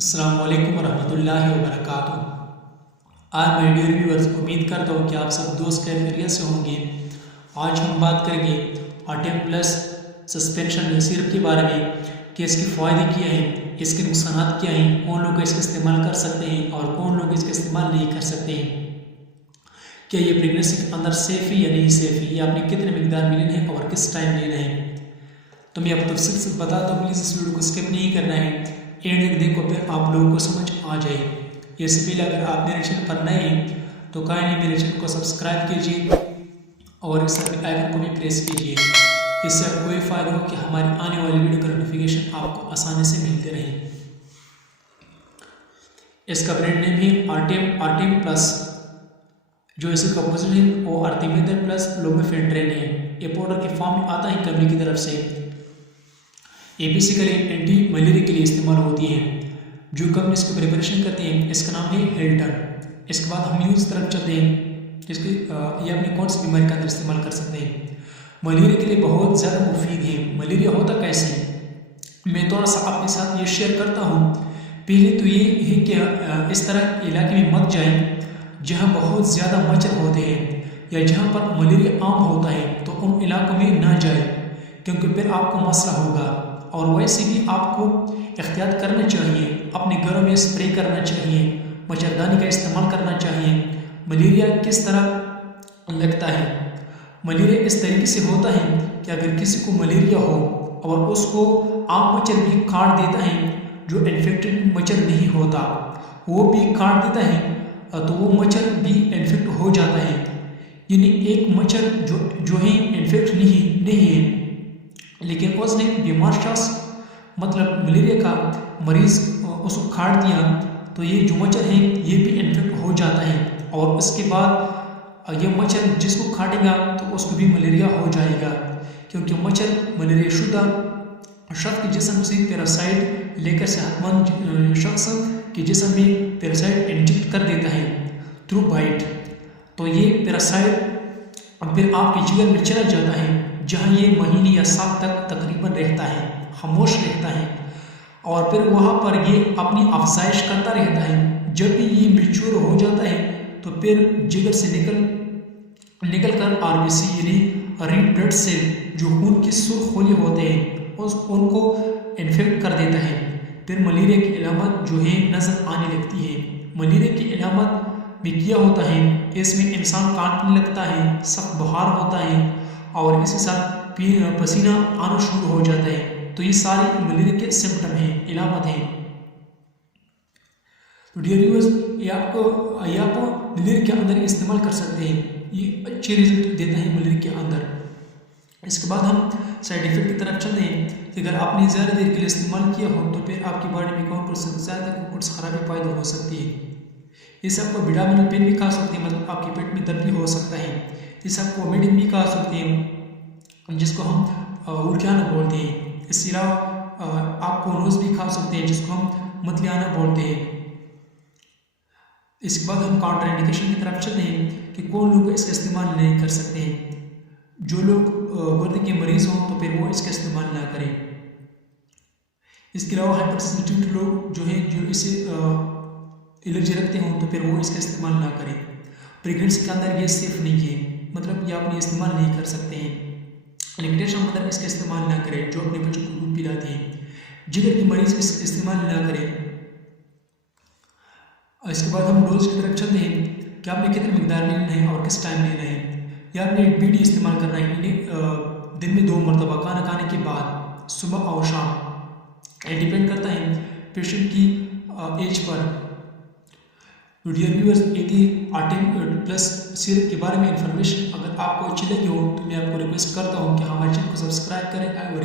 अस्सलाम वालेकुम रहमतुल्लाहि व बरकातुहू। आज माय डियर व्यूअर्स, उम्मीद करता हूँ कि आप सब दोस्त खैरियत से होंगे। आज हम बात करेंगे आर्टेम प्लस सस्पेंशन सिरप के बारे में कि इसके फ़ायदे क्या हैं, इसके नुकसान क्या हैं, कौन लोग इसका इस्तेमाल कर सकते हैं और कौन लोग इसका इस्तेमाल नहीं कर सकते हैं, क्या ये प्रेगनेंसी के अंदर सेफ़ है या नहीं सेफ़ है, या आपने कितने मिकदार में लेना है और किस टाइम लेना है। तो मैं आपको तफसील से बता दूँ, प्लीज़ इस वीडियो को स्किप नहीं करना है, एंड तक देखो, फिर आप लोगों को समझ आ जाए। इससे पहले अगर आप मेरे चैनल पर नए हैं तो काइंडली मेरे चैनल को सब्सक्राइब कीजिए और इस आइकन को भी प्रेस कीजिए। इससे आपको ये फ़ायदा हो कि हमारी आने वाली वीडियो का नोटिफिकेशन आपको आसानी से मिलते रहे। इसका ब्रांड नेम है आर्टेम प्लस। जो इसका कंपोजिशन है वो आर्टेमिथर प्लस लोमेफेंट्रेन है। ये पाउडर के फॉर्म में आता है कंपनी की तरफ से। ये बेसिकली एंटी मलेरिया के लिए इस्तेमाल होती है। जो कंपनी इसको प्रिपरेशन करते हैं इसका नाम है हिल्टन। इसके बाद हम यूज़ तरफ चलते हैं, जिसके ये अपनी कौन सी बीमारी का अंदर इस्तेमाल कर सकते हैं। मलेरिया के लिए बहुत ज़्यादा मुफीद है। मलेरिया होता कैसे, मैं थोड़ा सा आपके साथ ये शेयर करता हूँ। पहले तो ये है कि इस तरह के इलाके में मत जाए जहाँ बहुत ज़्यादा मच्छर होते हैं या जहाँ पर मलेरिया आम होता है, तो उन इलाकों में ना जाए, क्योंकि फिर आपको मसला होगा। और वैसे भी आपको एहतियात करना चाहिए, अपने घरों में स्प्रे करना चाहिए, मच्छरदानी का इस्तेमाल करना चाहिए। मलेरिया किस तरह लगता है, मलेरिया इस तरीके से होता है कि अगर किसी को मलेरिया हो और उसको आम मच्छर भी काट देता है, जो इन्फेक्टेड मच्छर नहीं होता वो भी काट देता है, तो वो मच्छर भी इन्फेक्ट हो जाता है। यानी एक मच्छर जो है इन्फेक्ट नहीं है, लेकिन उसने बीमार शख्स मतलब मलेरिया का मरीज उसको काट दिया, तो ये जो मच्छर है ये भी इन्फेक्ट हो जाता है। और उसके बाद ये मच्छर जिसको काटेगा तो उसको भी मलेरिया हो जाएगा, क्योंकि मच्छर मलेरिया शुदा शख्स के जिस्म से पैरासाइट लेकर सेहतमंद शख्स के जिस्म में पैरासाइट इंजेक्ट कर देता है थ्रू बाइट। तो ये पैरासाइट फिर आपके जिगर में चला जाता है, जहाँ ये महीने या साल तक तकरीबन रहता है, खामोश रहता है, और फिर वहाँ पर ये अपनी अफजाइश करता रहता है। जब भी ये मैच्योर हो जाता है तो फिर जिगर से निकल कर आरबीसी यानी रेड ब्लड सेल जो खून की सुर्खोली होते हैं उनको इन्फेक्ट कर देता है। फिर मलेरिया की अलामत जो है नज़र आने लगती है। मलेरिया की अलामत में क्या होता है, इसमें इंसान कांपने लगता है, सख्त बुखार होता है और इसके साथ पसीना आना शुरू हो जाता है। तो ये सारे मलेरिया के सिम्टम हैं, इलामत हैं। तो डियर व्यूअर्स, ये आप मलेरिया के अंदर इस्तेमाल कर सकते हैं। ये अच्छे रिजल्ट देता है मलेरिया के अंदर। इसके बाद हम साइड इफेक्ट की तरफ चलते हैं कि अगर आपने ज़्यादा देर के लिए इस्तेमाल किया हो तो फिर आपकी बॉडी में कौन ज़्यादा कुछ खराबी पैदा हो सकती है। इसे आपको विटामिन पेन भी खा सकते हैं, मतलब आपके पेट में दर्द भी हो सकता है। इसे आपको ओमेटिन भी खा सकते हैं, जिसको हम उर्जाना बोलते हैं। इसके अलावा आपको नोज भी खा सकते हैं, जिसको हम मतलियाना बोलते हैं। इसके बाद हम काउंटर इंडिकेशन की तरफ चलते हैं कि कौन लोग इसका इस्तेमाल नहीं कर सकते हैं। जो लोग गुर्दे के मरीज हों तो फिर वो इसका इस्तेमाल ना करें। इसके अलावा हाइपर सेंसिटिव लोग जो हैं, जो इसे एलर्जी रखते हों तो फिर वो इसका इस्तेमाल ना करें। प्रेगनेंसी के अंदर ये सेफ नहीं है, मतलब ये आप इस्तेमाल नहीं कर सकते हैं। लिमिटेशन मतलब इसका इस्तेमाल ना करें जो अपने बच्चों को दूध पिलाते हैं। जिगर की मरीज इसका इस्तेमाल ना करें। इसके बाद हम डोज की तरफ चलते हैं कि आपने कितने मिकदार में लेना है और किस टाइम लेना है। या आपने बीडी इस्तेमाल करना है दिन में 2 मरतबा खाना खाने के बाद, सुबह और शाम। ये डिपेंड करता है पेशेंट की एज पर। तो डियर व्यूअर्स, ये थी आर्टेम प्लस सिरप के बारे में इंफॉर्मेशन। अगर आपको अच्छी लगी हो तो मैं आपको रिक्वेस्ट करता हूँ कि हमारे चैनल को सब्सक्राइब करें और